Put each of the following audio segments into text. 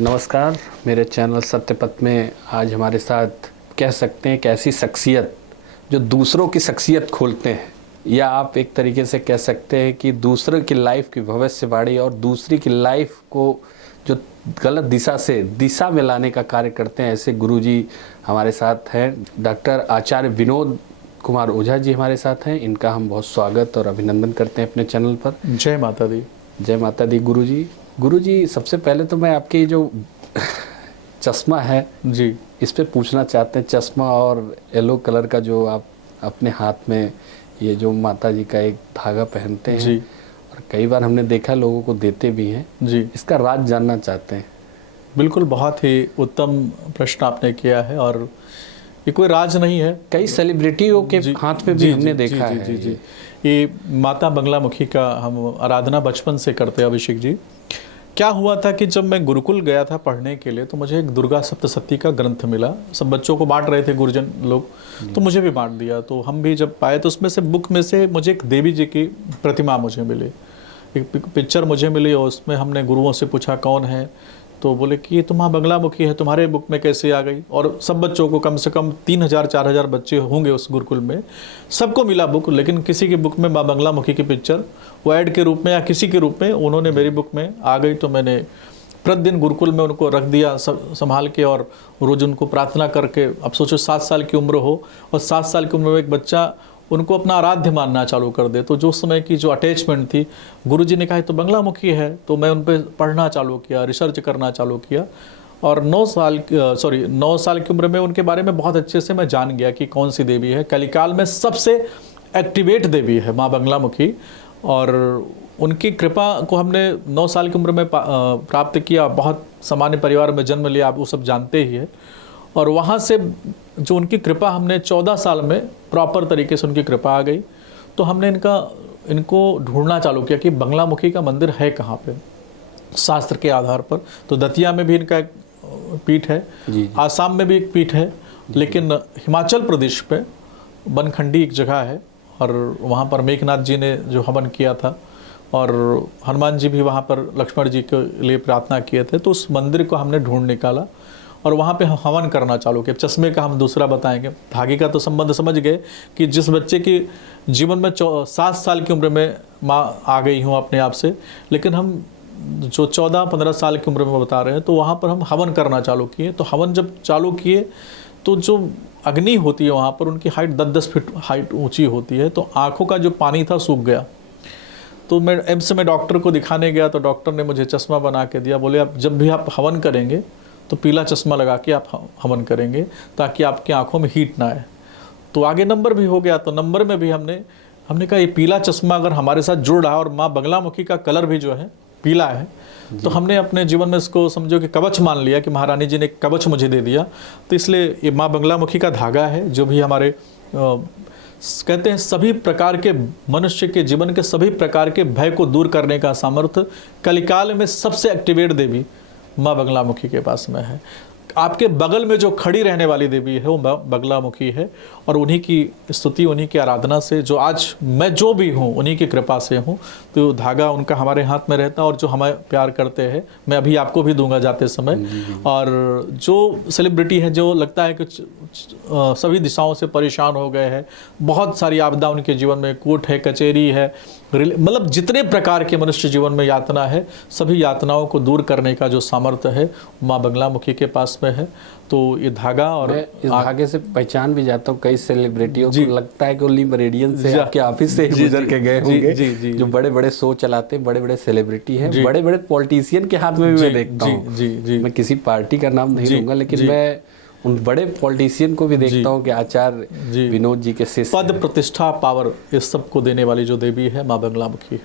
नमस्कार। मेरे चैनल सत्यपथ में आज हमारे साथ कह सकते हैं एक ऐसी शख्सियत जो दूसरों की शख्सियत खोलते हैं, या आप एक तरीके से कह सकते हैं कि दूसरों की लाइफ की भविष्यवाणी और दूसरी की लाइफ को जो गलत दिशा से दिशा में लाने का कार्य करते हैं, ऐसे गुरुजी हमारे साथ हैं। डॉक्टर आचार्य विनोद कुमार ओझा जी हमारे साथ हैं। इनका हम बहुत स्वागत और अभिनंदन करते हैं अपने चैनल पर। जय माता दी। जय माता दी। गुरुजी सबसे पहले तो मैं आपकी जो चश्मा है जी, इस पे पूछना चाहते हैं। चश्मा और येलो कलर का जो आप अपने हाथ में ये जो माता जी का एक धागा पहनते हैं जी, और कई बार हमने देखा लोगों को देते भी हैं जी, इसका राज जानना चाहते हैं। बिल्कुल, बहुत ही उत्तम प्रश्न आपने किया है। और ये कोई राज नहीं है, कई सेलिब्रिटियों के हाथ में भी हमने देखा है। जी जी, ये माता बंगलामुखी का हम आराधना बचपन से करते हैं। अभिषेक जी, क्या हुआ था कि जब मैं गुरुकुल गया था पढ़ने के लिए तो मुझे एक दुर्गा सप्तशती का ग्रंथ मिला। सब बच्चों को बांट रहे थे गुरुजन लोग, तो मुझे भी बांट दिया। तो हम भी जब पाए तो उसमें से बुक में से मुझे एक देवी जी की प्रतिमा मुझे मिली, एक पिक्चर मुझे मिली। और उसमें हमने गुरुओं से पूछा कौन है, तो बोले कि ये तुम्हारा बंगलामुखी है, तुम्हारे बुक में कैसे आ गई। और सब बच्चों को, कम से कम 3000-4000 बच्चे होंगे उस गुरुकुल में, सबको मिला बुक, लेकिन किसी की बुक में माँ बंगलामुखी की पिक्चर वो ऐड के रूप में या किसी के रूप में उन्होंने मेरी बुक में आ गई। तो मैंने प्रतिदिन गुरुकुल में उनको रख दिया संभाल के, और रोज़ उनको प्रार्थना करके। अब सोचो 7 साल की उम्र हो और 7 साल की उम्र में एक बच्चा उनको अपना आराध्य मानना चालू कर दे, तो जो समय की जो अटैचमेंट थी, गुरुजी ने कहा तो बंगलामुखी है, तो मैं उन पर पढ़ना चालू किया, रिसर्च करना चालू किया। और 9 साल की उम्र में उनके बारे में बहुत अच्छे से मैं जान गया कि कौन सी देवी है। कलिकाल में सबसे एक्टिवेट देवी है माँ बंगलामुखी, और उनकी कृपा को हमने 9 साल की उम्र में प्राप्त किया। बहुत सामान्य परिवार में जन्म लिया, आप वो सब जानते ही है। और वहाँ से जो उनकी कृपा हमने 14 साल में प्रॉपर तरीके से उनकी कृपा आ गई। तो हमने इनको ढूंढना चालू किया कि बंगलामुखी का मंदिर है कहाँ पे, शास्त्र के आधार पर। तो दतिया में भी इनका एक पीठ है, आसाम में भी एक पीठ है, लेकिन हिमाचल प्रदेश पे बनखंडी एक जगह है, और वहाँ पर मेघनाथ जी ने जो हवन किया था, और हनुमान जी भी वहाँ पर लक्ष्मण जी के लिए प्रार्थना किए थे। तो उस मंदिर को हमने ढूंढ निकाला और वहाँ पे हवन करना चालू किया। चश्मे का हम दूसरा बताएंगे। धागे का तो संबंध समझ गए कि जिस बच्चे की जीवन में 7 साल की उम्र में माँ आ गई हूँ अपने आप से, लेकिन हम जो 14-15 साल की उम्र में बता रहे हैं, तो वहाँ पर हम हवन करना चालू किए। तो हवन जब चालू किए तो जो अग्नि होती है वहाँ पर, उनकी हाइट 10-10 फीट हाइट ऊँची होती है। तो आँखों का जो पानी था सूख गया। तो मैं एम्स में डॉक्टर को दिखाने गया, तो डॉक्टर ने मुझे चश्मा बना के दिया। बोले आप जब भी आप हवन करेंगे तो पीला चश्मा लगा के आप हवन करेंगे, ताकि आपकी आंखों में हीट ना आए। तो आगे नंबर भी हो गया। तो नंबर में भी हमने कहा ये पीला चश्मा अगर हमारे साथ जुड़ रहा है, और माँ बंगलामुखी का कलर भी जो है पीला है, तो हमने अपने जीवन में इसको समझो कि कवच मान लिया कि महारानी जी ने कवच मुझे दे दिया। तो इसलिए ये माँ बंगलामुखी का धागा है, जो भी हमारे कहते हैं सभी प्रकार के मनुष्य के जीवन के सभी प्रकार के भय को दूर करने का सामर्थ्य कलिकाल में सबसे एक्टिवेट देवी माँ बंगलामुखी के पास में है। आपके बगल में जो खड़ी रहने वाली देवी है वो बंगलामुखी है, और उन्हीं की स्तुति, उन्हीं की आराधना से जो आज मैं जो भी हूँ उन्हीं की कृपा से हूँ। तो धागा उनका हमारे हाथ में रहता है, और जो हमें प्यार करते हैं, मैं अभी आपको भी दूंगा जाते समय। और जो सेलिब्रिटी है जो लगता है कि सभी दिशाओं से परेशान हो गए हैं, बहुत सारी आपदा उनके जीवन में, कोर्ट है, कचहरी है, मतलब जितने प्रकार के मनुष्य जीवन में यातना है, सभी यातनाओं को दूर करने का जो सामर्थ्य है माँ बंगलामुखी के पास में है। तो ये धागा, और इस धागे से पहचान भी जाता हूँ कई सेलिब्रिटियों को, लगता है कि ओनली मरीडियन से आपके ऑफिस से गुजर के गए होंगे। जो बड़े बड़े शो चलाते हैं, बड़े बड़े सेलिब्रिटी हैं, बड़े बड़े पॉलिटिशियन के हाथ में भी मैं देखता हूँ। मैं किसी पार्टी का नाम नहीं लूंगा, लेकिन मैं उन बड़े पॉलिटिशियन को भी देखता हूँ कि आचार्य विनोद जी के शिष्य, पद प्रतिष्ठा पावर इस सब को देने वाली जो देवी है माँ बंगलामुखी।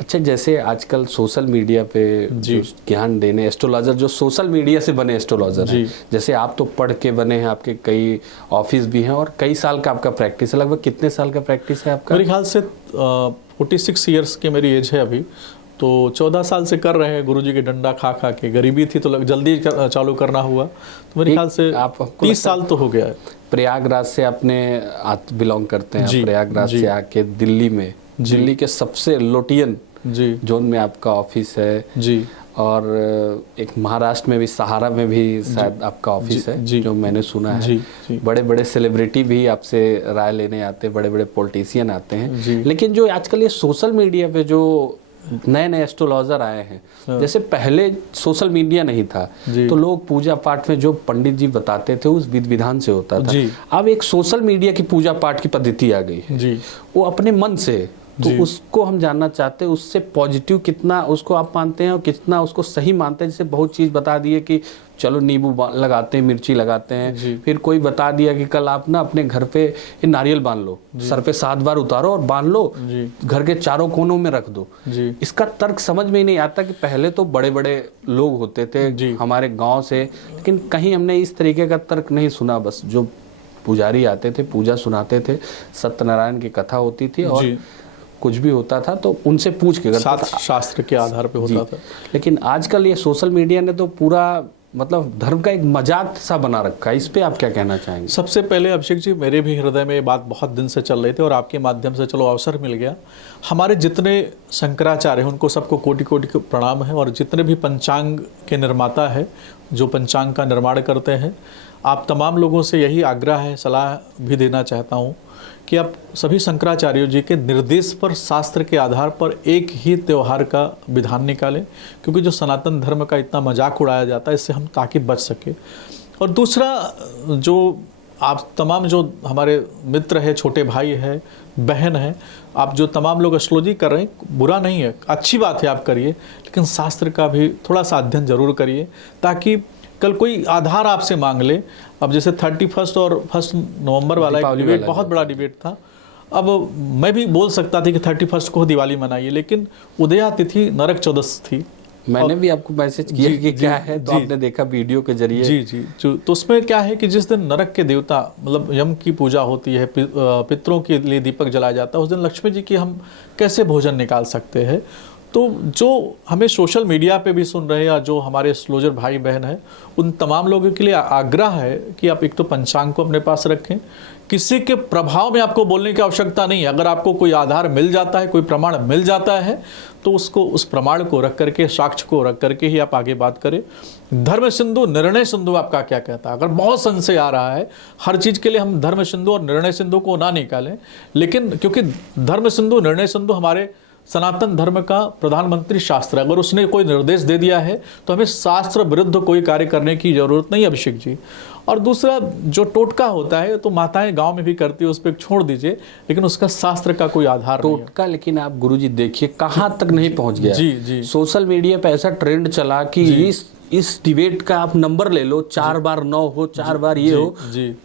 अच्छा, जैसे आजकल सोशल मीडिया पे ज्ञान देने एस्ट्रोलॉजर, जो सोशल मीडिया से बने एस्ट्रोलॉजर हैं, जैसे आप तो पढ़ के बने हैं, आपके कई ऑफिस भी हैं और कई साल का आपका प्रैक्टिस है। लगभग कितने साल का प्रैक्टिस है आपका? मेरे ख्याल से 46 ईयर्स की मेरी एज है अभी। तो 14 साल से कर रहे हैं गुरुजी के डंडा खा खा के। गरीबी थी तो जल्दी चालू करना हुआ, तो मेरे ख्याल से 30 साल तो हो गया है। प्रयागराज से आपने बिलोंग करते हैं, प्रयागराज से आके दिल्ली में, दिल्ली के सबसे लोटियन जोन में आपका ऑफिस है जी, और एक महाराष्ट्र में भी, सहारा में भी शायद आपका ऑफिस है, जो मैंने सुना है। बड़े बड़े सेलिब्रिटी भी आपसे राय लेने आते हैं, बड़े बड़े पॉलिटिशियन आते हैं। लेकिन जो आजकल ये सोशल मीडिया पे जो नए नए एस्ट्रोलॉजर आए हैं, जैसे पहले सोशल मीडिया नहीं था तो लोग पूजा पाठ में जो पंडित जी बताते थे उस विधि विधान से होता था। अब एक सोशल मीडिया की पूजा पाठ की पद्धति आ गई है, वो अपने मन से, तो उसको हम जानना चाहते हैं उससे पॉजिटिव कितना उसको आप मानते हैं और कितना उसको सही मानते हैं। जैसे बहुत चीज़ बता दिए कि चलो नींबू लगाते हैं, मिर्ची लगाते हैं, फिर कोई बता दिया कि कल आप ना अपने घर पे नारियल बांध लो, सर पे 7 बार उतारो और बांध लो, घर के चारों कोनों में रख दो। इसका तर्क समझ में ही नहीं आता कि पहले तो बड़े बड़े लोग होते थे हमारे गाँव से, लेकिन कहीं हमने इस तरीके का तर्क नहीं सुना। बस जो पुजारी आते थे, पूजा सुनाते थे, सत्यनारायण की कथा होती थी और कुछ भी होता था तो उनसे पूछ के करता था, शास्त्र के आधार पे होता था। लेकिन आजकल ये सोशल मीडिया ने तो पूरा मतलब धर्म का एक मजाक सा बना रखा है। इस पे आप क्या कहना चाहेंगे? सबसे पहले अभिषेक जी, मेरे भी हृदय में ये बात बहुत दिन से चल रही थी और आपके माध्यम से चलो अवसर मिल गया। हमारे जितने शंकराचार्य हैं उनको सबको कोटि कोटि प्रणाम है, और जितने भी पंचांग के निर्माता है जो पंचांग का निर्माण करते हैं, आप तमाम लोगों से यही आग्रह है, सलाह भी देना चाहता हूँ कि आप सभी शंकराचार्यों जी के निर्देश पर, शास्त्र के आधार पर एक ही त्यौहार का विधान निकालें, क्योंकि जो सनातन धर्म का इतना मजाक उड़ाया जाता है इससे हम ताकि बच सके। और दूसरा, जो आप तमाम जो हमारे मित्र है, छोटे भाई है, बहन है, आप जो तमाम लोग एस्ट्रोलॉजी कर रहे हैं, बुरा नहीं है, अच्छी बात है, आप करिए, लेकिन शास्त्र का भी थोड़ा सा अध्ययन जरूर करिए, ताकि कल कोई आधार आपसे मांग ले। अब जैसे 31 और 1 नवंबर वाला एक डिबेट, बहुत बड़ा डिबेट था। अब मैं भी बोल सकता था कि 31 को दिवाली मनाइए, लेकिन उदया तिथि नरक चौदस थी। मैंने भी आपको मैसेज किया कि क्या है, तो आपने देखा वीडियो के जरिए। जी, तो उसमें क्या है कि जिस दिन नरक के देवता मतलब यम की पूजा होती है, पितरों के लिए दीपक जलाया जाता है, उस दिन लक्ष्मी जी की हम कैसे भोजन निकाल सकते हैं। तो जो हमें सोशल मीडिया पे भी सुन रहे हैं या जो हमारे एस्ट्रोलॉजर भाई बहन हैं, उन तमाम लोगों के लिए आग्रह है कि आप एक तो पंचांग को अपने पास रखें, किसी के प्रभाव में आपको बोलने की आवश्यकता नहीं है। अगर आपको कोई आधार मिल जाता है, कोई प्रमाण मिल जाता है, तो उसको, उस प्रमाण को रख करके, साक्ष्य को रख करके ही आप आगे बात करें। धर्म सिंधु, निर्णय सिंधु आपका क्या कहता है? अगर बहुत संशय आ रहा है, हर चीज के लिए हम धर्म सिंधु और निर्णय सिंधु को ना निकालें, लेकिन क्योंकि धर्म सिंधु, निर्णय सिंधु हमारे सनातन धर्म का प्रधानमंत्री शास्त्र है। अगर उसने कोई निर्देश दे दिया है तो हमें शास्त्र विरुद्ध कोई कार्य करने की जरूरत नहीं, अभिषेक जी। और दूसरा, जो टोटका होता है तो माताएं गांव में भी करती है, उस पर छोड़ दीजिए, लेकिन उसका शास्त्र का कोई आधार नहीं है। टोटका, लेकिन आप गुरुजी देखिए कहां तक नहीं पहुंच गया। जी। सोशल मीडिया पे ऐसा ट्रेंड चला कि इस डिबेट का आप नंबर ले लो, 4 बार 9 हो, 4 बार ये हो,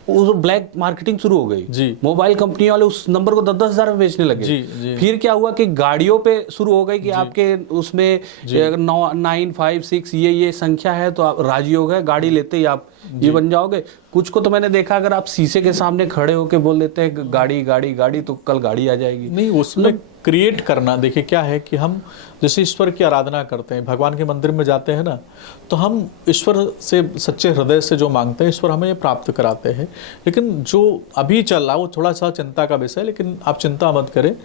वो ब्लैक मार्केटिंग शुरू हो गई। मोबाइल कंपनी वाले उस नंबर को 10-10 हजार में बेचने लगे। फिर क्या हुआ कि गाड़ियों पे शुरू हो गई कि आपके उसमें 956 ये संख्या है तो आप राजी हो गए, गाड़ी लेते ही आप ये बन जाओगे। कुछ को तो मैंने देखा, अगर आप शीशे के सामने खड़े होके बोल देते हैं गाड़ी गाड़ी गाड़ी, तो कल गाड़ी आ जाएगी। नहीं, उसमें क्रिएट करना, देखिए क्या है कि हम जैसे ईश्वर की आराधना करते हैं, भगवान के मंदिर में जाते हैं ना, तो हम ईश्वर से सच्चे हृदय से जो मांगते हैं, ईश्वर हमें ये प्राप्त कराते हैं। लेकिन जो अभी चल रहा है वो थोड़ा सा चिंता का विषय है, लेकिन आप चिंता मत करें।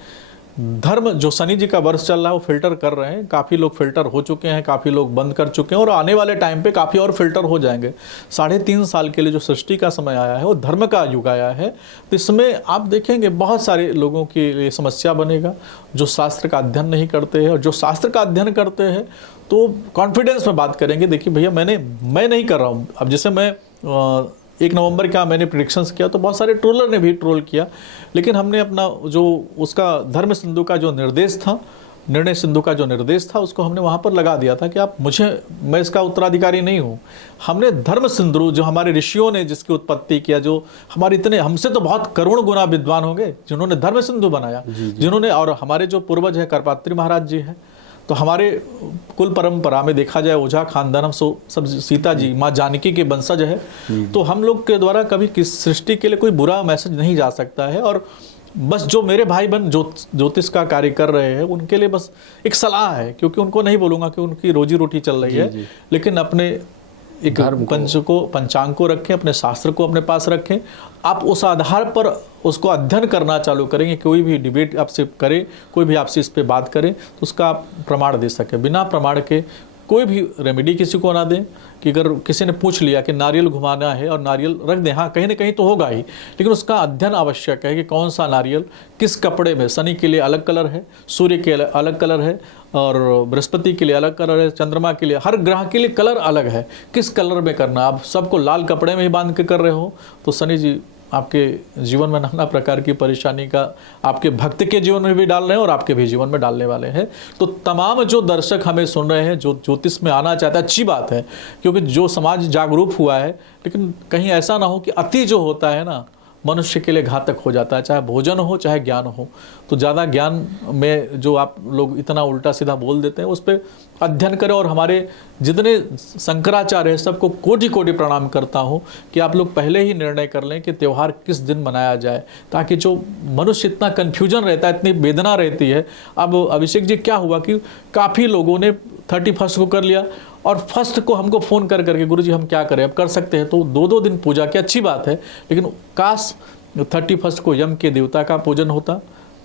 धर्म, जो शनि जी का वर्ष चल रहा है वो फिल्टर कर रहे हैं, काफ़ी लोग फिल्टर हो चुके हैं, काफ़ी लोग बंद कर चुके हैं, और आने वाले टाइम पे काफ़ी और फिल्टर हो जाएंगे। 3.5 साल के लिए जो सृष्टि का समय आया है वो धर्म का युग आया है, तो इसमें आप देखेंगे बहुत सारे लोगों के लिए समस्या बनेगा जो शास्त्र का अध्ययन नहीं करते हैं, और जो शास्त्र का अध्ययन करते हैं तो कॉन्फिडेंस में बात करेंगे। देखिए भैया, मैं नहीं कर रहा हूँ। अब जैसे मैं 1 नवंबर का मैंने प्रेडिक्शंस किया तो बहुत सारे ट्रोलर ने भी ट्रोल किया, लेकिन हमने अपना जो उसका धर्म सिंधु का जो निर्देश था, निर्णय सिंधु का जो निर्देश था, उसको हमने वहाँ पर लगा दिया था कि मैं इसका उत्तराधिकारी नहीं हूँ। हमने धर्म सिंधु, जो हमारे ऋषियों ने जिसकी उत्पत्ति किया, जो हमारे इतने, हमसे तो बहुत करोड़ गुना विद्वान होंगे जिन्होंने धर्म सिंधु बनाया, जिन्होंने, और हमारे जो पूर्वज है करपात्री महाराज जी हैं, तो हमारे कुल परंपरा में देखा जाए ओझा खानदान, हम सब सीता जी, माँ जानकी के वंशज है। तो हम लोग के द्वारा कभी किस सृष्टि के लिए कोई बुरा मैसेज नहीं जा सकता है। और बस जो मेरे भाई बहन ज्योतिष का कार्य कर रहे हैं उनके लिए बस एक सलाह है, क्योंकि उनको नहीं बोलूँगा कि उनकी रोजी रोटी चल रही है, लेकिन अपने एक पंचांग को रखें, अपने शास्त्र को अपने पास रखें। आप उस आधार पर उसको अध्ययन करना चालू करेंगे। कोई भी डिबेट आपसे करे, कोई भी आपसे इस पे बात करे, तो उसका आप प्रमाण दे सके। बिना प्रमाण के कोई भी रेमेडी किसी को ना दें कि अगर किसी ने पूछ लिया कि नारियल घुमाना है और नारियल रख दें, हाँ कहीं ना कहीं तो होगा ही, लेकिन उसका अध्ययन आवश्यक है कि कौन सा नारियल किस कपड़े में, शनि के लिए अलग कलर है, सूर्य के अलग कलर है, और बृहस्पति के लिए अलग कलर है, चंद्रमा के लिए, हर ग्रह के लिए कलर अलग है, किस कलर में करना। आप सबको लाल कपड़े में ही बांध के कर रहे हो तो शनि जी आपके जीवन में नाना प्रकार की परेशानी का आपके भक्त के जीवन में भी डाल रहे हैं और आपके भी जीवन में डालने वाले हैं। तो तमाम जो दर्शक हमें सुन रहे हैं, जो ज्योतिष में आना चाहता है, अच्छी बात है, क्योंकि जो समाज जागरूक हुआ है, लेकिन कहीं ऐसा ना हो कि अति जो होता है ना मनुष्य के लिए घातक हो जाता है, चाहे भोजन हो चाहे ज्ञान हो। तो ज़्यादा ज्ञान में जो आप लोग इतना उल्टा सीधा बोल देते हैं, उस पर अध्ययन करें। और हमारे जितने शंकराचार्य हैं सबको कोटि कोटि प्रणाम करता हूँ कि आप लोग पहले ही निर्णय कर लें कि त्यौहार किस दिन मनाया जाए, ताकि जो मनुष्य इतना कन्फ्यूजन रहता है, इतनी वेदना रहती है। अब अभिषेक जी क्या हुआ कि काफ़ी लोगों ने 31 को कर लिया और फर्स्ट को हमको फ़ोन कर करके, गुरुजी हम क्या करें, अब कर सकते हैं तो 2-2 दिन पूजा की अच्छी बात है, लेकिन काश 31 को यम के देवता का पूजन होता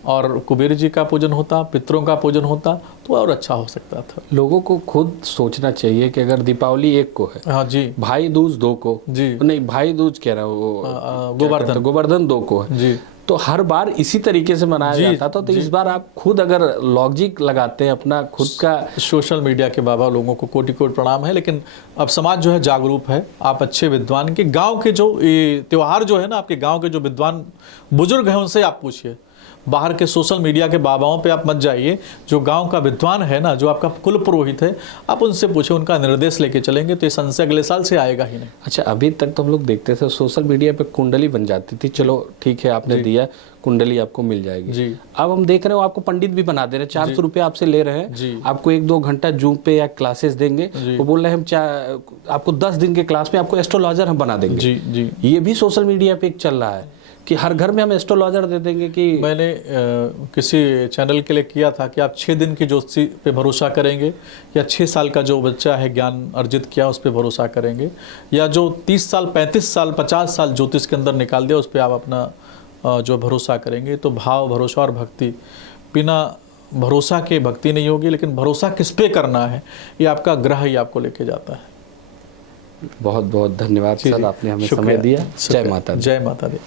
और कुबेर जी का पूजन होता, पितरों का पूजन होता, तो और अच्छा हो सकता था। लोगों को खुद सोचना चाहिए कि अगर दीपावली 1 को है, हाँ जी, भाई दूज 2 को, जी नहीं भाई दूज कह रहा वो गोवर्धन 2 को है जी, तो हर बार इसी तरीके से मनाया जाता था। तो इस बार आप खुद अगर लॉजिक लगाते हैं अपना खुद का। सोशल मीडिया के बाबा लोगों को कोटि कोटि प्रणाम है, लेकिन अब समाज जो है जागरूक है। आप अच्छे विद्वान के गांव के जो त्योहार जो है ना, आपके गांव के जो विद्वान बुजुर्ग हैं उनसे आप पूछिए, बाहर के सोशल मीडिया के बाबाओं पे आप मत जाइए। जो गांव का विद्वान है ना, जो आपका कुल पुरोहित है, आप उनसे पूछे, उनका निर्देश लेके चलेंगे तो ये संशय अगले साल से आएगा ही नहीं। अच्छा, अभी तक तो हम लोग देखते थे सोशल मीडिया पे कुंडली बन जाती थी, चलो ठीक है आपने दिया कुंडली आपको मिल जाएगी जी। अब हम देख रहे हो आपको पंडित भी बना दे रहे हैं, 400 रुपये आपसे ले रहे हैं, आपको 1-2 घंटा जूम पे या क्लासेस देंगे, वो बोल रहे हैं हम आपको 10 दिन के क्लास में आपको एस्ट्रोलॉजर हम बना देंगे। जी जी, ये भी सोशल मीडिया पे एक चल रहा है कि हर घर में हम एस्ट्रोलॉजर दे देंगे। कि मैंने किसी चैनल के लिए किया था कि आप 6 दिन की ज्योतिषी पे भरोसा करेंगे, या 6 साल का जो बच्चा है ज्ञान अर्जित किया उस पर भरोसा करेंगे, या जो 30 साल 35 साल 50 साल ज्योतिष के अंदर निकाल दिया उस पर आप अपना जो भरोसा करेंगे। तो भाव, भरोसा और भक्ति, बिना भरोसा के भक्ति नहीं होगी, लेकिन भरोसा किस पे करना है ये आपका ग्रह ही आपको लेके जाता है। बहुत बहुत धन्यवाद सर, आपने हमें समय दिया। जय माता दी। जय माता दी।